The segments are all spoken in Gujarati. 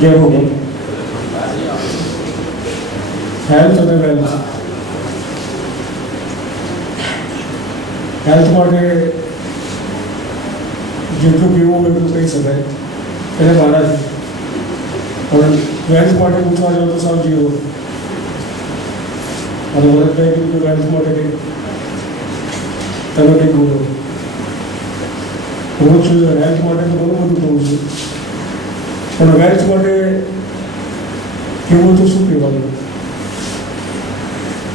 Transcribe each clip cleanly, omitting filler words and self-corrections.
જય ભગવાન. હેલ્થ અને વેલ્થ. હેલ્થ માટે જેટલું પીવું એટલું કહી શકાય એટલે મારા જ. પણ વેલ્થ માટે પૂછવા જાવ તો સાવ જીવો. અને ભરતભાઈ કીધું કે વેલ્થ માટે કંઈક તમે કંઈક બોલો. હું છું હેલ્થ માટે તો ઘણું બધું કહું છું, પણ વેલ્થ માટે કેવું તો શું કહેવાનું.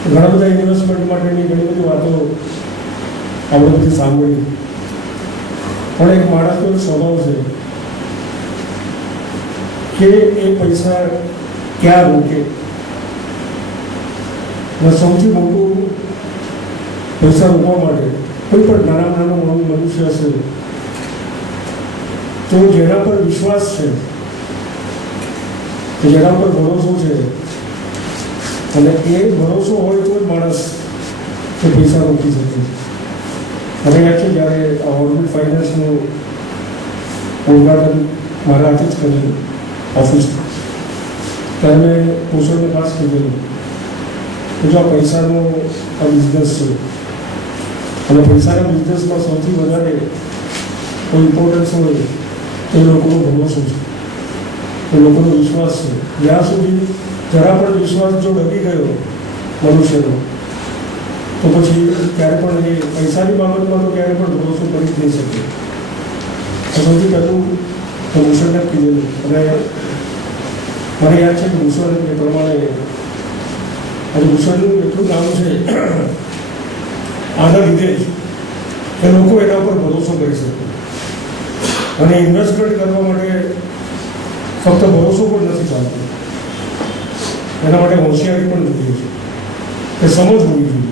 ઘણા બધા ઇન્વેસ્ટમેન્ટ માટેની ઘણી બધી વાતો આપણે બધી સાંભળી, પણ એક માણસનો સ્વભાવ છે કે એ પૈસા ક્યાં રોકે. સૌથી મોટું પૈસા રોકવા માટે કોઈ પણ નાના મનુષ્ય હશે તો જેના પર વિશ્વાસ છે, જેના પર ભરોસો છે, અને એ ભરોસો હોય તો જ માણસ એ પૈસા રોકી શકે. મને યાદ છે જ્યારે ઓર્બિટ ફાઇનાન્સનું ઉદ્ઘાટન મારા હાથે જ કરેલું ઓફિસ, ત્યારે મેં પોષણને પાસ કરેલું કે જો આ પૈસાનો આ બિઝનેસ છે, અને પૈસાના બિઝનેસમાં સૌથી વધારે કોઈ ઇમ્પોર્ટન્સ હોય એ લોકોનો ભરોસો છે, એ લોકોનો વિશ્વાસ છે. જ્યાં સુધી જરા પણ વિશ્વાસ જો ડગી ગયો મનુષ્યનો તો પછી ક્યારે પણ એ પૈસાની બાબતમાં તો ક્યારે પણ ભરોસો કરી જ નહીં શકે. સૌથી પહેલું તો ભૂષણને કીધેલું, અને મને યાદ છે કે ભૂષણ એ પ્રમાણે આજે ભૂષણનું એટલું નામ છે આના લીધે જ એ લોકો એના પર ભરોસો કરી શકે. અને ઇન્વેસ્ટમેન્ટ કરવા માટે ફક્ત ભરોસો પણ નથી ચાલતો, એના માટે હોશિયારી પણ જોઈએ છે, એ સમજ હોવી જોઈએ.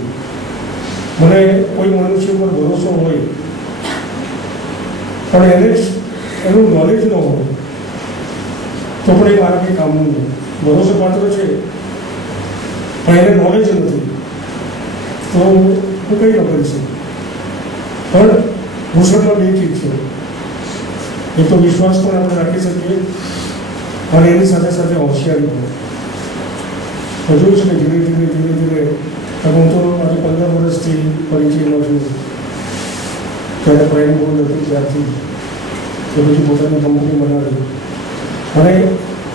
મને કોઈ મનુષ્ય પર ભરોસો હોય પણ એને જ એનું નોલેજ ન હોય તો પણ એ મારા કંઈ કામનું નહીં. ભરોસો પાત્ર છે પણ એને નોલેજ નથી તો હું કંઈ ન કરી શકું. પણ ભૂષણમાં બે ચીજ છે, એક તો વિશ્વાસ પણ આપણે રાખી શકીએ અને એની સાથે સાથે હોશિયારી પણ. જોયું છે કે ધીરે ધીરે હું તો આજે 15 વર્ષથી પરિચયમાં છું. ત્યારે પ્રાઇમ બોર્ડ હતું ત્યારથી એ પછી પોતાની કંપની બનાવી અને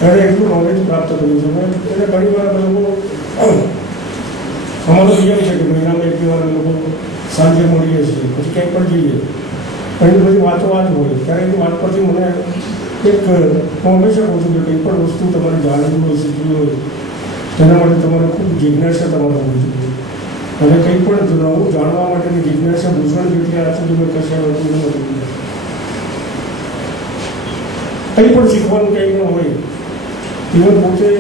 એણે એટલું નોલેજ પ્રાપ્ત કર્યું છે. એને ઘણી વાર લોકો અમારો નિયમ છે કે મહિનામાં એક વાર લોકો સાંજે મળીએ છીએ, પછી ક્યાંય પણ જઈએ, એની બધી વાતો વાત હોય. ત્યારે એની વાત પરથી મને એક હું હંમેશા કહું છું કે કંઈ પણ વસ્તુ તમારે જાણવી હોય, શીખવી હોય, તેના માટે તમારે ખૂબ જિજ્ઞાસા તમારે હોવી જોઈએ. અને કંઈ પણ નવું જાણવા માટેની જિજ્ઞાસા ભૂષણ જેટલી આજ સુધી મેં કશા નથી. કંઈ પણ શીખવાનું કંઈ ન હોય, ઇવન પોતે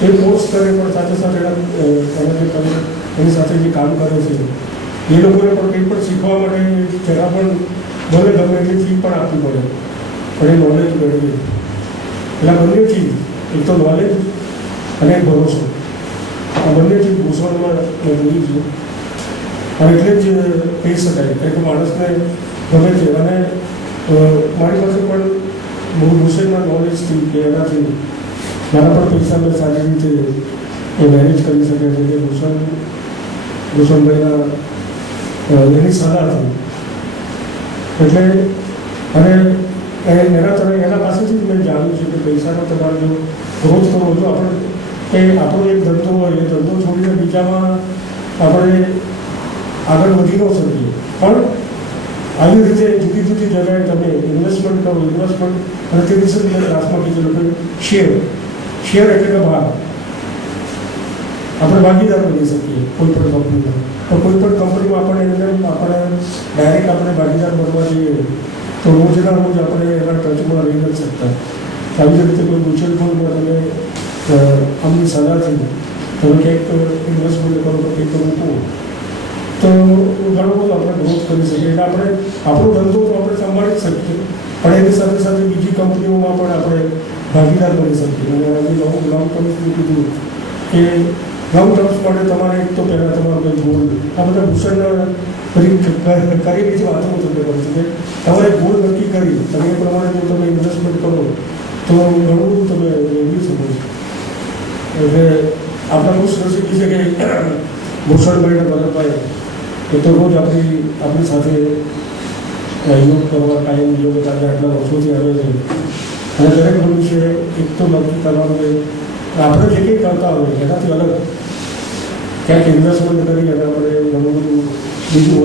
એ કોર્સ કરે પણ સાથે સાથે એની સાથે જે કામ કરે છે એ લોકોને પણ કંઈ પણ શીખવા માટે જરા પણ ભલે ગમે એટલી ફી પણ આપવી પડે, પણ એ નોલેજ મેળવીએ. એટલે બંને ચીજ, એક તો નોલેજ અને ભરોસો, આ બંને ચીજ ભૂષણમાં મેળવી છે. અને એટલે જ કહી શકાય કે માણસને ગમે છે. અને મારી પાસે પણ ભૂષણના નોલેજથી કે એનાથી મારા પણ પૈસા મેં સારી રીતે એ મેનેજ કરી શકે છે કે ભૂષણભાઈના એની સલાહથી. એટલે અને એના પાસેથી જ મેં જાણ્યું છે કે પૈસાનો તમારે જો ગ્રોથ કરવો, જો આપણે એ આપણો એક ધંધો હોય એ ધંધો છોડીને બીજામાં આપણે આગળ વધી ન શકીએ. પણ આવી રીતે જુદી જુદી જગ્યાએ તમે ઇન્વેસ્ટમેન્ટ કરો. ઇન્વેસ્ટમેન્ટ અને તે દિવસે મેં ક્લાસમાં કીધેલું કે શેર એટલે કે ભાગ. આપણે ભાગીદાર બની શકીએ કોઈ પણ કંપનીમાં, તો કોઈ પણ કંપનીમાં આપણે ડાયરેક્ટ આપણે ભાગીદાર બનવા જઈએ તો રોજના રોજ આપણે એના ટચમાં રહી નથી શકતા. આવી રીતે કોઈ મ્યુચ્યુઅલ ફંડમાં તમે આમની સલાહથી તમે ક્યાંક ઇન્વેસ્ટમેન્ટ કરો તો કંઈક મૂકો તો ઘણો બધો આપણે ગ્રોથ કરી શકીએ. એટલે આપણે આપણો ધંધો તો આપણે સંભાળી જ શકીએ, પણ એની સાથે સાથે બીજી કંપનીઓમાં પણ આપણે ભાગીદાર બની શકીએ. અને આજે લોંગ ટર્મ્સનું કીધું કે લોંગ ટર્મ્સ માટે તમારે એક તો પહેલાં તમારું કંઈ ગોલ, આ બધા ભૂષણના કરેલી જ વાતો હું તમને કહું છું કે તમારે ગોલ નક્કી કરી તમે એ પ્રમાણે જો તમે ઇન્વેસ્ટમેન્ટ કરો તો ઘણું બધું તમે એટલે આપણા બહુ સ્પેસિફિક છે કે ભૂષણભાઈને ભરતભાઈ એ તો રોજ આપણી સાથે યોગ કરવા કાયમ યોગ આજે આટલા વર્ષોથી આવે છે અને દરેક મનુષ્ય એક તો નક્કી કરવાનું કે આપણે જે કંઈ કરતા હોય એનાથી અલગ ક્યાંક ઇન્વેસ્ટમેન્ટ કરી અને આપણે ઘણું બધું બીજું